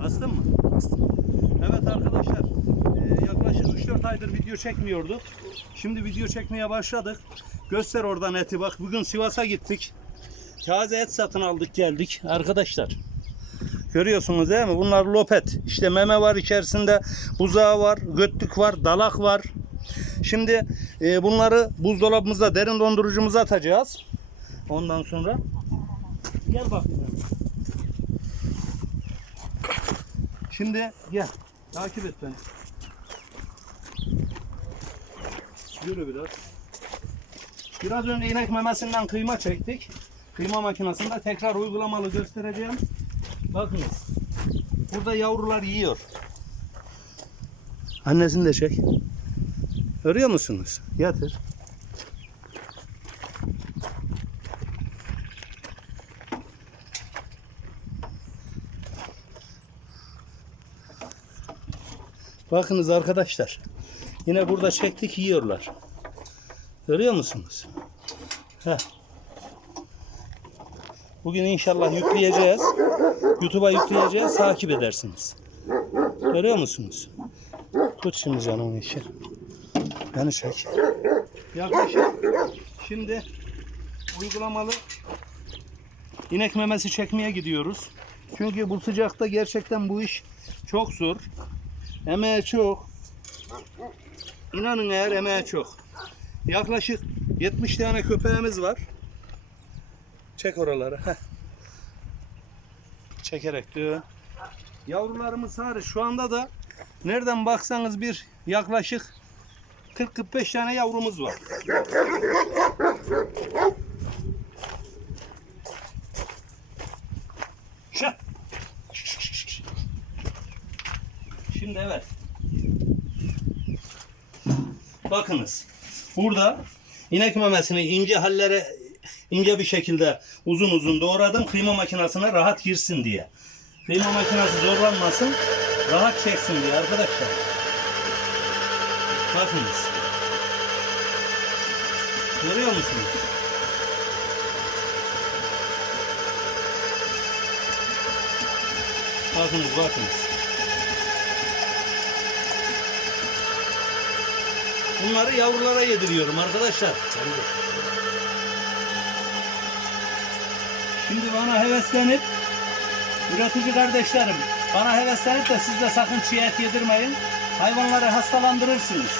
Astın mı? Bastım. Evet arkadaşlar e, yaklaşık 3-4 aydır video çekmiyorduk. Şimdi video çekmeye başladık. Göster oradan eti bak. Bugün Sivas'a gittik. Taze et satın aldık geldik arkadaşlar. Görüyorsunuz değil mi? Bunlar lopet. İşte meme var içerisinde. Buzağı var, götlük var, dalak var. Şimdi e, bunları buzdolabımıza, derin dondurucumuza atacağız. Ondan sonra gel bakayım. Şimdi gel. Takip et beni. Yürü biraz. Biraz önce inek memesinden kıyma çektik. Kıyma makinesinde tekrar uygulamalı göstereceğim. Bakınız. Burada yavrular yiyor. Annesini de çek. Görüyor musunuz? Yatır. Bakınız arkadaşlar. Yine burada çektik yiyorlar. Görüyor musunuz? Heh. Bugün inşallah yükleyeceğiz. YouTube'a yükleyeceğiz. Takip edersiniz. Görüyor musunuz? Tut şimdi canımın işi. Beni çek. Yaklaşık. Şimdi uygulamalı inek memesi çekmeye gidiyoruz. Çünkü bu sıcakta gerçekten bu iş çok zor. Emeği çok. İnanın eğer emeği çok. Yaklaşık 70 tane köpeğimiz var. Çek oraları. Çekerek diyor. Yavrularımız hariç şu anda da nereden baksanız bir yaklaşık 40-45 tane yavrumuz var. Şimdi evet. Bakınız. Burada inek memesini ince hallere ince bir şekilde uzun uzun doğradım. Kıyma makinesine rahat girsin diye. Kıyma makinesi zorlanmasın. Rahat çeksin diye arkadaşlar. Bakınız. Görüyor musunuz? Bakınız bakınız. Bunları yavrulara yediriyorum arkadaşlar. Şimdi bana heveslenip üretici kardeşlerim bana heveslenip de siz de sakın çiğ et yedirmeyin. Hayvanları hastalandırırsınız.